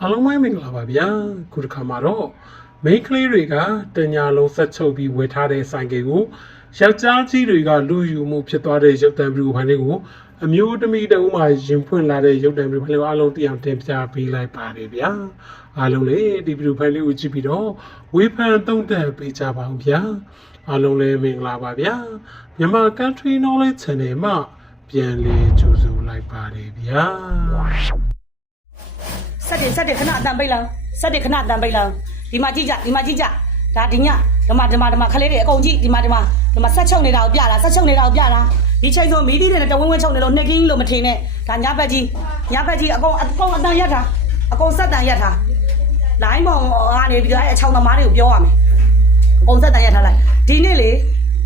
အားလုံးပဲမင်္ဂလာပါဗျာခုတစ်ခါမှာတော့မိန်းကလေးတွေကတညာလုံးဆက်ချုပ်ပြီးဝယ်ထားတဲ့ဆိုင်ကယ်ကိုယောက်ျားကြီးတွေကလူယူမှုဖြစ်သွားတဲ့ရုပ်တံဗီဒီယိုဖိုင်လေးကိုအမျိုးသမီးတဦးမှရင်ဖွင့်လာတဲ့ရုပ်တံဗီဒီယိုဖိုင်လေးကိုအားလုံးတရားတင်ပြပေးလိုက်ပါတယ်ဗျာအားလုံးလည်းဒီဗီဒီယိုဖိုင်လေးကိုကြည့်ပြီးတော့ဝေဖန်သုံးသပ်ပေးကြပါဦးဗျာအားလုံးလည်းမင်္ဂလာပါဗျာမြန်မာ Country Knowledge Channel မှာပြန်လည်ကြိုဆိုလိုက်ပါတယ်ဗျာ ဆက်တယ်ဆက်တယ်ခဏအတန်ပိတ်လောက်ဆက်တယ်ခဏအတန်ပိတ်လောက်ဒီမှာကြည့်ကြဒီမှာကြည့်ကြဒါဒီညဒီမှာဒီမှာဒီမှာခလေးတွေအကုန်ကြည့်ဒီမှာဒီမှာဒီမှာဆက်ချုပ်နေတာကိုပြတာဆက်ချုပ်နေတာကိုပြတာဒီချိန်ဆိုမီးသီးတွေနဲ့တဝင်းဝင်းချုပ်နေလို့နှစ်ကင်းလို့မထင်နဲ့ဒါညဘက်ကြီးညဘက်ကြီးအကုန်အကုန်အတန်ရက်တာအကုန်ဆက်တန်ရက်တာလိုင်းပေါ်ကနေပြီးတော့အဲအချောင်းသမားတွေကိုပြောရမယ်အကုန်ဆက်တန်ရက်ထားလိုက်ဒီနေ့လေ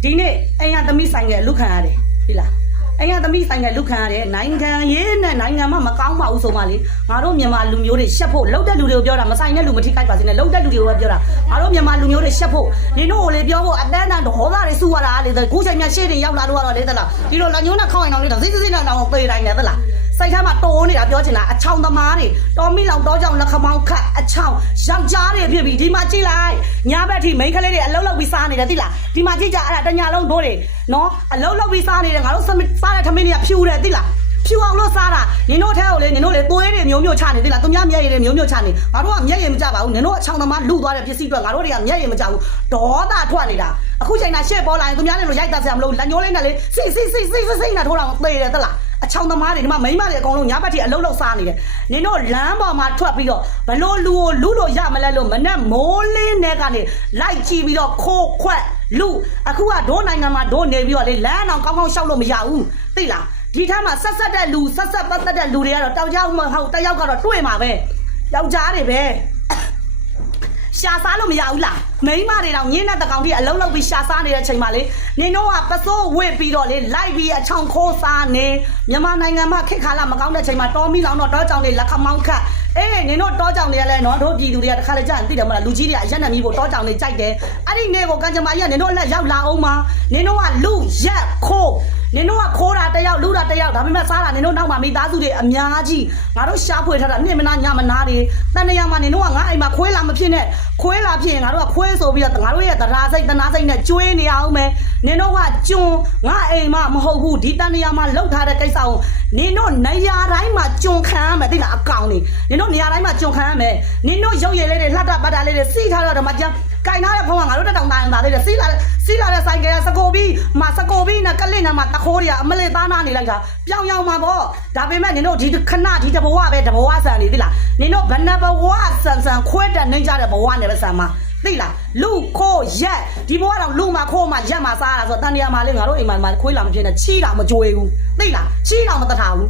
ဒီနေ့အိမ်ရသမီးဆိုင်ကလူခံရတယ်ဒီလား အိမ်ကသမီးဆိုင်ကလူခံရတယ်နိုင်ငံရေးနဲ့နိုင်ငံမှမကောင်းပါဘူးဆိုမှလေငါတို့မြန်မာလူမျိုးတွေရှက်ဖို့လောက်တဲ့လူတွေကိုပြောတာမဆိုင်တဲ့လူမထိခိုက်ပါစေနဲ့လောက်တဲ့လူတွေကိုပဲပြောတာငါတို့မြန်မာလူမျိုးတွေရှက်ဖို့နင်တို့ကိုလေပြောဖို့အတန်းတန်းဒေါသတွေစုရတာလေခုချိန်မြရှေ့တွေရောက်လာလို့ကတော့လေသလားဒီလိုလက်ညှိုးနဲ့ခေါင်းရင်တော့လေစိတ်စိတ်နဲ့တော့ပေတိုင်းနဲ့သလားစိတ်ထဲမှာတိုး နေတာပြောချင်တာအချောင်သမားတွေတော်မီလောင်တော့ကြောင်လက်ခမောင်းခတ်အချောင်ယောက်ျားတွေဖြစ်ပြီးဒီမှာကြည့်လိုက်ညာဘက်ထိမိန်းကလေးတွေအလုံးလုံးပြီးစားနေတယ်သိလားဒီမှာကြည့်ကြအဲ့ဒါတညာလုံးတို့တွေနော်အလုံးလုံးပြီးစားနေတယ်ငါတို့စမစားတဲ့ထမင်းတွေကဖြူတယ်သိလားဖြူအောင်လို့စားတာနင်တို့ထဲကိုလေနင်တို့လေသွေးတွေမျိုးမျိုးချနေသိလားသူများမျက်ရည်တွေမျိုးမျိုးချနေငါတို့ကမျက်ရည်မကြပါဘူးနင်တို့အချောင်သမားလူသွားတဲ့ပစ္စည်းတွေငါတို့တွေကမျက်ရည်မကြဘူးဒေါသထွက်နေတာအခုချိန်တာရှေ့ပေါ်လာရင်သူများလည်းရိုက်တာဆရာမလို့လက်ညှိုးလေးနဲ့လေစိစိစိစိစိစိနဲ့ထိုးတော့သေတယ်သလား အချောင်သမားတွေဒီမှာမိန်းမတွေအကုန်လုံးညာဘက်ထိအလုံးလုံးစားနေတယ်နင်တို့လမ်းပေါ်မှာထွက်ပြီးတော့ဘလို့လူကိုလူလို့ရမလဲလို့မနဲ့မိုးလင်းတဲ့ကနေလိုက်ကြည့်ပြီးတော့ခိုးခွက်လူအခုကဒိုးနိုင်ငံမှာဒိုးနေပြီးတော့လေလမ်းအောင်ကောင်းကောင်းရှောက်လို့မရဘူးသိလားဒီထမ်းမှာဆက်ဆက်တဲ့လူဆက်ဆက်ပတ်သက်တဲ့လူတွေကတော့တောက်ကြောက်မဟုတ်တယောက်ကတော့တွေ့မှာပဲယောက်ျားတွေပဲ ရှာစားလို့မရဘူးလားမိန်းမတွေတော့ညင်းတဲ့တကောင်ကြီးအလုံးလုံးပြီးရှာစားနေတဲ့ချိန်မှာလေနင်တို့ကပစိုးဝစ်ပြီးတော့လေလိုက်ပြီးအချောင်ခိုးစားနေမြန်မာနိုင်ငံမှာခက်ခါလာမကောင်းတဲ့ချိန်မှာတော်မီလောင်တော့တောကြောင်တွေလက်ခမောင်းခတ်အေးနင်တို့တောကြောင်တွေကလည်းနော်တို့ပြည်သူတွေကတခါလေကြာရင်သိတယ်မလားလူကြီးတွေကရက်နေပြီးဖို့တောကြောင်တွေကြိုက်တယ်အဲ့ဒီနေကိုကံကြမ္မာကြီးကနင်တို့လက်ရောက်လာအောင်ပါနင်တို့ကလူရက်ခိုး နင်တို့ကခိုးတာတယောက်လူတာတယောက်ဒါပေမဲ့စားတာနင်တို့နောက်မှာမိသားစုတွေအများကြီးငါတို့ရှားဖွေထားတာမြင့်မနာညမနာတွေတန်နေရမှာနင်တို့ကငါအိမ်မှာခွေးလာမဖြစ်နဲ့ခွေးလာဖြစ်ရင်ငါတို့ကခွေးဆိုပြီးတော့ငါတို့ရဲ့တရားစိတ်တနာစိတ်နဲ့ကျွေးနေအောင်မယ်နင်တို့ကကျွန်းငါအိမ်မှာမဟုတ်ဘူးဒီတန်နေရမှာလှုပ်ထားတဲ့ကိစ္စကိုနင်တို့နေရာတိုင်းမှာကျွန်းခံရမယ်သိလားအကောင်နေနင်တို့နေရာတိုင်းမှာကျွန်းခံရမယ်နင်တို့ရုပ်ရည်လေးတွေလှတပတ်တာလေးတွေစီးထားတော့ဓမ္မကျန်ကင်ထားတဲ့ဖုန်းက ငါတို့တက်တောင်သားရင်သားလေးတွေစီးလာတဲ့စီးလာတဲ့ဆိုင်ကစကိုပြီးမစကိုပြီးနဲ့ကလစ်နဲ့မှတခိုးတွေကအမလေးသားနာနေလိုက်တာပြောင်းရောက်မှာပေါ့ဒါပေမဲ့နင်တို့ဒီခဏဒီတဘဝပဲတဘဝဆန်နေသိလားနင်တို့ဘယ်နှဘဝဆန်ဆန်ခွဲတက်နေကြတဲ့ဘဝနဲ့ပဲဆန်မှာသိလားလူခိုးရက်ဒီဘဝတော့လူမှာခိုးမှာရက်မှာစားရတာဆိုတန်တရားမှာလေငါတို့အိမ်မှာခွေးလာမဖြစ်နဲ့ချီးတာမကြွေဘူးသိလားချီးတာမတထားဘူး